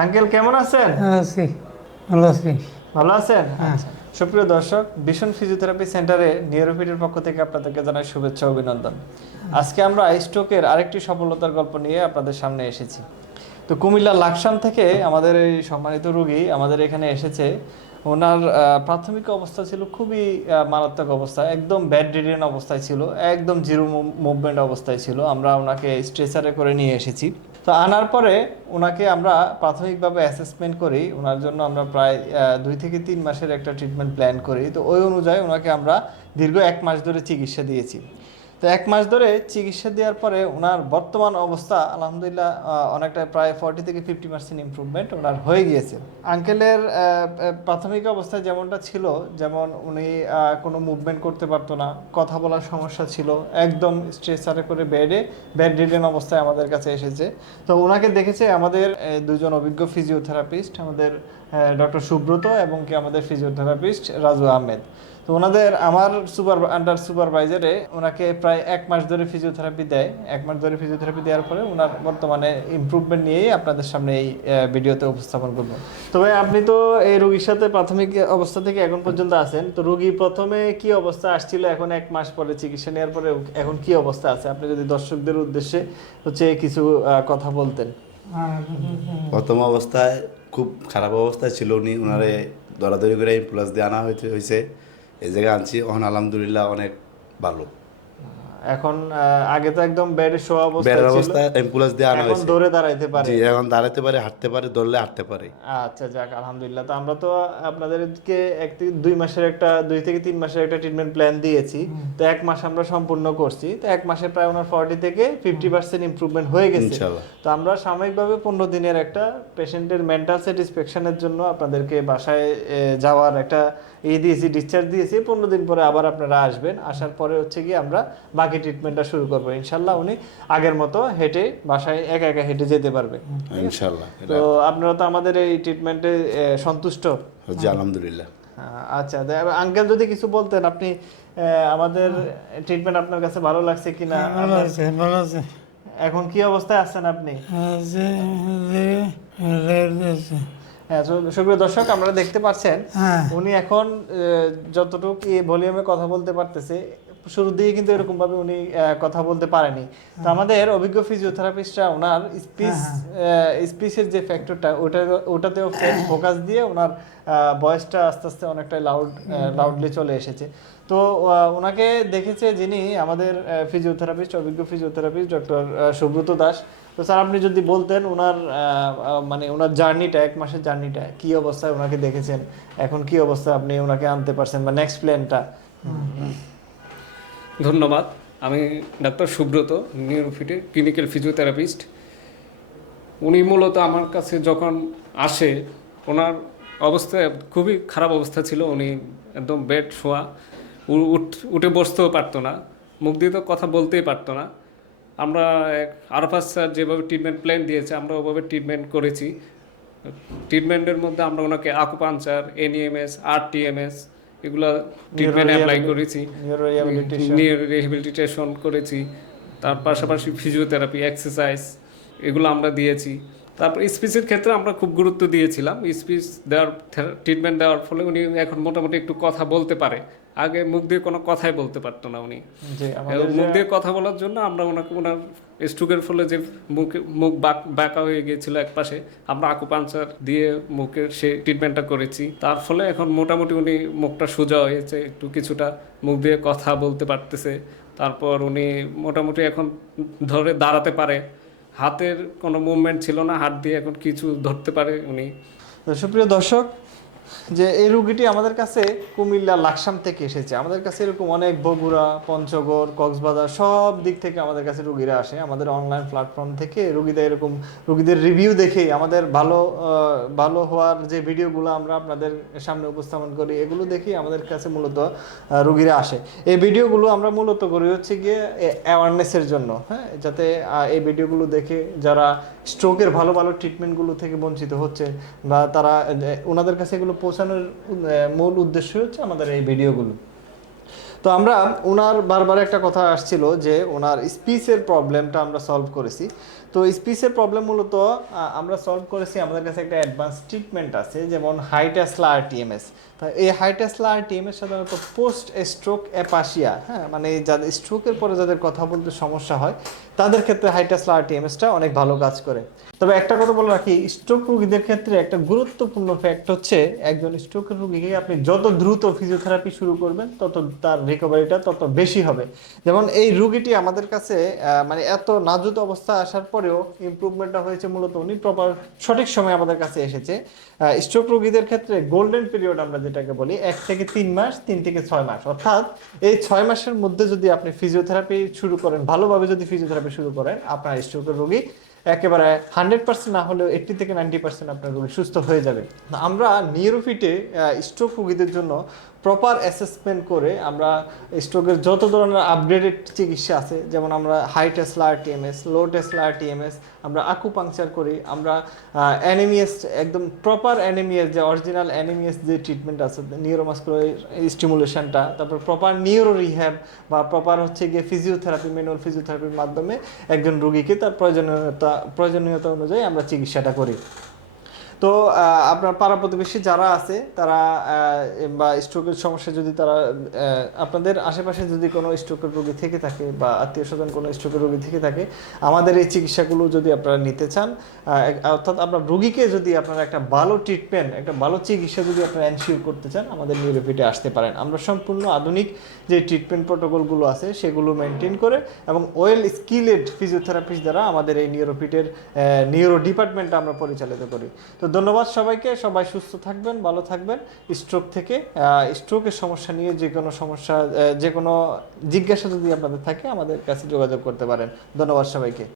Uncle কেমন আছেন? আছি, ভালো আছি। ভালো আছেন? হ্যাঁ। আচ্ছা। সুপ্রিয় দর্শক, ভিশন ফিজিওথেরাপি সেন্টারে নিউরোফিটের পক্ষ থেকে আপনাদেরকে জানাই শুভেচ্ছা ও অভিনন্দন। আজকে আমরা স্ট্রোকের আরেকটি সফলতার গল্প নিয়ে আপনাদের সামনে এসেছি। তো কুমিল্লা লাকসাম থেকে আমাদের এই সম্মানিত রোগী আমাদের এখানে এসেছে। ওনার প্রাথমিক অবস্থা ছিল খুবই মারাত্মক অবস্থা, একদম ব্যাড রিডেন অবস্থায় ছিল, একদম জিরো মুভমেন্ট অবস্থায় ছিল। আমরা ওনাকে স্ট্রেচারে করে নিয়ে এসেছি। তো আনার পরে ওনাকে আমরা প্রাথমিকভাবে অ্যাসেসমেন্ট করি, ওনার জন্য আমরা প্রায় 2 থেকে 3 মাসের একটা ট্রিটমেন্ট প্ল্যান করি। তো ওই অনুযায়ী ওনাকে আমরা দীর্ঘ 1 মাস ধরে চিকিৎসা দিয়েছি। তো 1 মাস ধরে চিকিৎসা দেওয়ার পরে ওনার বর্তমান অবস্থা আলহামদুলিল্লাহ অনেকটা প্রায় 40 থেকে 50% ইমপ্রুভমেন্ট ওনার হয়ে গিয়েছে। আঙ্কেলের প্রাথমিক অবস্থায় যেমনটা ছিল, যেমন উনি কোনো মুভমেন্ট করতে পারতো না, কথা বলার সমস্যা ছিল, একদম স্ট্রেচারে করে বেড রিডেন অবস্থায় আমাদের কাছে এসেছে। তো ওনাকে দেখেছে আমাদের দুজন অভিজ্ঞ ফিজিওথেরাপিস্ট, আমাদের ডক্টর সুব্রত এবং কি আমাদের ফিজিওথেরাপিস্ট রাজু আহমেদ। তো ওনাদের আমার আন্ডার সুপারভাইজারে ওনাকে প্রায় 1 মাস ধরে ফিজিওথেরাপি দেয়। 1 মাস ধরে ফিজিওথেরাপি দেওয়ার পরে ওনার বর্তমানে ইমপ্রুভমেন্ট নিয়েই আপনাদের সামনে এই ভিডিওতে উপস্থাপন করব। তবে আপনি তো এই রোগীর সাথে প্রাথমিক অবস্থা থেকে এখন পর্যন্ত আছেন। তো রোগী প্রথমে কি অবস্থা আসছিল, এখন 1 মাস পরে চিকিৎসা নেওয়ার পরে এখন কি অবস্থা আছে, আপনি যদি দর্শকদের উদ্দেশ্যে হচ্ছে কিছু কথা বলতেন। প্রথম অবস্থায় খুব খারাপ অবস্থায় ছিল, উনারে দরাদরি করে প্লাস দিয়ে আনা হয়েছে, এই জায়গায় আনছি। এখন আলহামদুলিল্লাহ অনেক ভালো। এখন আগে তো একদম বেডে শোয়া বেডের অবস্থায় ছিল, অবস্থায় অ্যাম্বুলেন্স দিয়ে আনা এখন হয়েছে। দৌড়ে দাঁড়াইতে পারে। জি, এখন দাঁড়াতে পারে, হাঁটতে পারে, ধরলে হাঁটতে পারে। আচ্ছা, যাক আলহামদুলিল্লাহ। তো আমরা তো আপনাদেরকে 2 থেকে 3 মাসের একটা ট্রিটমেন্ট প্ল্যান দিয়েছি। তো 1 মাস আমরা সম্পূর্ণ করছি। তো 1 মাসে প্রায় ওনার 40 থেকে 50% ইমপ্রুভমেন্ট হয়ে গেছে। ইনশাআল্লাহ। তো আমরা সাময়িকভাবে 15 দিনের একটা পেশেন্টের মেন্টাল স্যাটিসফ্যাকশনের জন্য আপনাদেরকে বাসায় যাওয়ার একটা দিয়েছি, ডিসচার্জ দিয়েছি। 15 দিন পরে আবার আপনারা আসবেন, আসার পরে হচ্ছে কি আমরা বাকি ট্রিটমেন্টটা শুরু করবো। ইনশাল্লাহ উনি আগের মতো হেঁটে বাসায় একা একা হেঁটে যেতে পারবে ইনশাআল্লাহ। তো আপনারা তো আমাদের এই ট্রিটমেন্টে সন্তুষ্ট? জি, আলহামদুলিল্লাহ। আচ্ছা, আঙ্কেল যদি কিছু বলতেন, আপনি আমাদের ট্রিটমেন্ট আপনার কাছে ভালো লাগছে কিনা? ভালো আছে, ভালো আছে। এখন কি অবস্থায় আছেন আপনি? হ্যাঁ, সুপ্রিয় দর্শক, আমরা দেখতে পাচ্ছেন উনি এখন যতটুকু ভলিউমে কথা বলতে পারতেছে। শুরুর দিকে কিন্তু এরকম ভাবে উনি কথা বলতে পারেনি। তো আমাদের অভিজ্ঞ ফিজিওথেরাপিস্টরা ওনার স্পিচের যে ফ্যাক্টরটা ওটাতেও ফোকাস দিয়ে ওনার ভয়েসটা আস্তে আস্তে অনেকটা লাউডলি চলে এসেছে। তো ওনাকে দেখেছে যিনি আমাদের অভিজ্ঞ ফিজিওথেরাপিস্ট ডক্টর সুব্রত দাস। তো স্যার, আপনি যদি বলতেন ওনার মানে ওনার জার্নিটা, 1 মাসের জার্নিটা কি অবস্থায় ওনাকে দেখেছেন, এখন কি অবস্থায় আপনি ওনাকে আনতে পারছেন, বা নেক্সট প্ল্যানটা। ধন্যবাদ। আমি ডাক্তার সুব্রত, নিউরোফিটে ক্লিনিক্যাল ফিজিওথেরাপিস্ট। উনি মূলত আমার কাছে যখন আসে, ওনার অবস্থা খুবই খারাপ অবস্থা ছিল। উনি একদম বেড শোয়া, উঠে বসতেও পারতো না, মুখ দিয়ে তো কথা বলতেই পারতো না। আমরা আরফাস স্যার যেভাবে ট্রিটমেন্ট প্ল্যান দিয়েছে, আমরা ওভাবে ট্রিটমেন্ট করেছি। ট্রিটমেন্টের মধ্যে আমরা ওনাকে আকুপাঞ্চার, এনইএমএস, আরটিএমএস এগুলো ট্রিটমেন্ট অ্যাপ্লাই করেছি, নিউরো রিহ্যাবিলিটেশন করেছি। তার পাশাপাশি ফিজিওথেরাপি, এক্সারসাইজ এগুলো আমরা দিয়েছি। তারপর স্পিচের ক্ষেত্রে আমরা খুব গুরুত্ব দিয়েছিলাম। স্পিচ দেওয়ার ট্রিটমেন্ট দেওয়ার ফলে উনি এখন মোটামুটি একটু কথা বলতে পারে। আগে মুখ দিয়ে কোনো কথাই বলতে পারতো না উনি। মুখ দিয়ে কথা বলার জন্য আমরা ওনাকে ওনার স্ট্রোকের ফলে যে মুখ বাঁকা হয়ে গিয়েছিল এক পাশে, আমরা আকুপাঞ্চার দিয়ে মুখের সে ট্রিটমেন্টটা করেছি। তার ফলে এখন মোটামুটি উনি মুখটা সোজা হয়েছে, একটু কিছুটা মুখ দিয়ে কথা বলতে পারতেছে। তারপর উনি মোটামুটি এখন ধরে দাঁড়াতে পারে, হাতের কোনো মুভমেন্ট ছিল না, হাত দিয়ে এখন কিছু ধরতে পারে উনি। সুপ্রিয় দর্শক, যে এই রুগীটি আমাদের কাছে কুমিল্লা লাকসাম থেকে এসেছে। আমাদের কাছে এরকম অনেক বগুড়া, পঞ্চগড়, কক্সবাজার সব দিক থেকে আমাদের কাছে রুগীরা আসে। আমাদের অনলাইন প্ল্যাটফর্ম থেকে রুগীদের রিভিউ দেখেই আমাদের ভালো হওয়ার যে ভিডিওগুলো আমরা আপনাদের সামনে উপস্থাপন করি, এগুলো দেখেই আমাদের কাছে মূলত রুগীরা আসে। এই ভিডিওগুলো আমরা মূলত করি হচ্ছে গিয়ে অ্যাওয়ারনেসের জন্য, হ্যাঁ, যাতে এই ভিডিওগুলো দেখে যারা স্ট্রোকের ভালো ট্রিটমেন্টগুলো থেকে বঞ্চিত হচ্ছে বা তারা ওনাদের কাছে এগুলো পৌঁছানোর মূল উদ্দেশ্য হচ্ছে আমাদের এই ভিডিওগুলো। তো আমরা ওনার বারবার একটা কথা আসছিল যে ওনার স্পিচের প্রবলেমটা আমরা সলভ করেছি। তো স্পিচের প্রবলেম মূলত আমরা সলভ করেছি, আমাদের কাছে একটা অ্যাডভান্স ট্রিটমেন্ট আছে, যেমন হাই টেসলা আরটিএমএস। এই হাই টেসলা আরটিএমএস সাধারণত পোস্ট স্ট্রোক অ্যাপাসিয়া, হ্যাঁ, মানে যাদের স্ট্রোকের পরে যাদের কথা বলতে সমস্যা হয় তাদের ক্ষেত্রে হাই টেসলা আরটিএমএসটা অনেক ভালো কাজ করে। তবে একটা কথা বলে রাখি, স্ট্রোক রোগীদের ক্ষেত্রে একটা গুরুত্বপূর্ণ ফ্যাক্ট হচ্ছে, একজন স্ট্রোকের রোগীকে আপনি যত দ্রুত ফিজিওথেরাপি শুরু করবেন তত তার রিকভারিটা তত বেশি হবে। যেমন এই রোগীটি আমাদের কাছে মানে এত নাজুক অবস্থা আসার পরেও ইমপ্রুভমেন্টটা হয়েছে মূলত উনি প্রপার সঠিক সময় আমাদের কাছে এসেছে। স্ট্রোক রোগীদের ক্ষেত্রে গোল্ডেন পিরিয়ড আমরা যেটাকে বলি 1 থেকে 3 মাস, 3 থেকে 6 মাস, অর্থাৎ এই 6 মাসের মধ্যে যদি আপনি ফিজিওথেরাপি শুরু করেন, ভালোভাবে যদি ফিজিওথেরাপি শুরু করেন, আপনার স্ট্রোকের রোগী একেবারে 100% না হলেও 80 থেকে 90% আপনার রোগী সুস্থ হয়ে যাবে। আমরা নিউরোফিটে স্ট্রোক রোগীদের জন্য প্রপার অ্যাসেসমেন্ট করে আমরা স্ট্রোকের যত ধরনের আপগ্রেডেড চিকিৎসা আছে, যেমন আমরা হাই টেসলা আরটিএমএস, লো টেসলা আরটিএমএস, আমরা আকুপাংচার করি, আমরা অ্যানিমিয়াস, একদম প্রপার অ্যানিমিয়াস, যে অরিজিনাল অ্যানিমিয়াস যে ট্রিটমেন্ট আছে, নিউরোমাস্কুলার স্টিমুলেশনটা, তারপর প্রপার নিউরো রিহ্যাব বা প্রপার হচ্ছে গিয়ে ফিজিওথেরাপি, ম্যানুয়াল ফিজিওথেরাপির মাধ্যমে একজন রোগীকে তার প্রয়োজনীয়তা অনুযায়ী আমরা চিকিৎসাটা করি। তো আপনার পাড়া প্রতিবেশী যারা আছে তারা বা স্ট্রোকের সমস্যা যদি তারা আপনাদের আশেপাশে যদি কোনো স্ট্রোকের রোগী থেকে থাকে বা আত্মীয় স্বজন কোনো স্ট্রোকের রোগী থেকে থাকে, আমাদের এই চিকিৎসাগুলো যদি আপনারা নিতে চান, অর্থাৎ আপনার রোগীকে যদি আপনারা একটা ভালো ট্রিটমেন্ট, একটা ভালো চিকিৎসা যদি আপনারা এনশিওর করতে চান, আমাদের নিউরোফিটে আসতে পারেন। আমরা সম্পূর্ণ আধুনিক যে ট্রিটমেন্ট প্রোটোকলগুলো আছে সেগুলো মেনটেন করে এবং ওয়েল স্কিলেড ফিজিওথেরাপিস্ট দ্বারা আমাদের এই নিউরোফিটের নিউরো ডিপার্টমেন্টটা আমরা পরিচালিত করি। তো ধন্যবাদ সবাইকে, সবাই সুস্থ থাকবেন, ভালো থাকবেন। স্ট্রোক থেকে স্ট্রোকের সমস্যা নিয়ে যে কোনো সমস্যা, যে কোনো জিজ্ঞাসা যদি আপনাদের থাকে আমাদের কাছে যোগাযোগ করতে পারেন। ধন্যবাদ সবাইকে।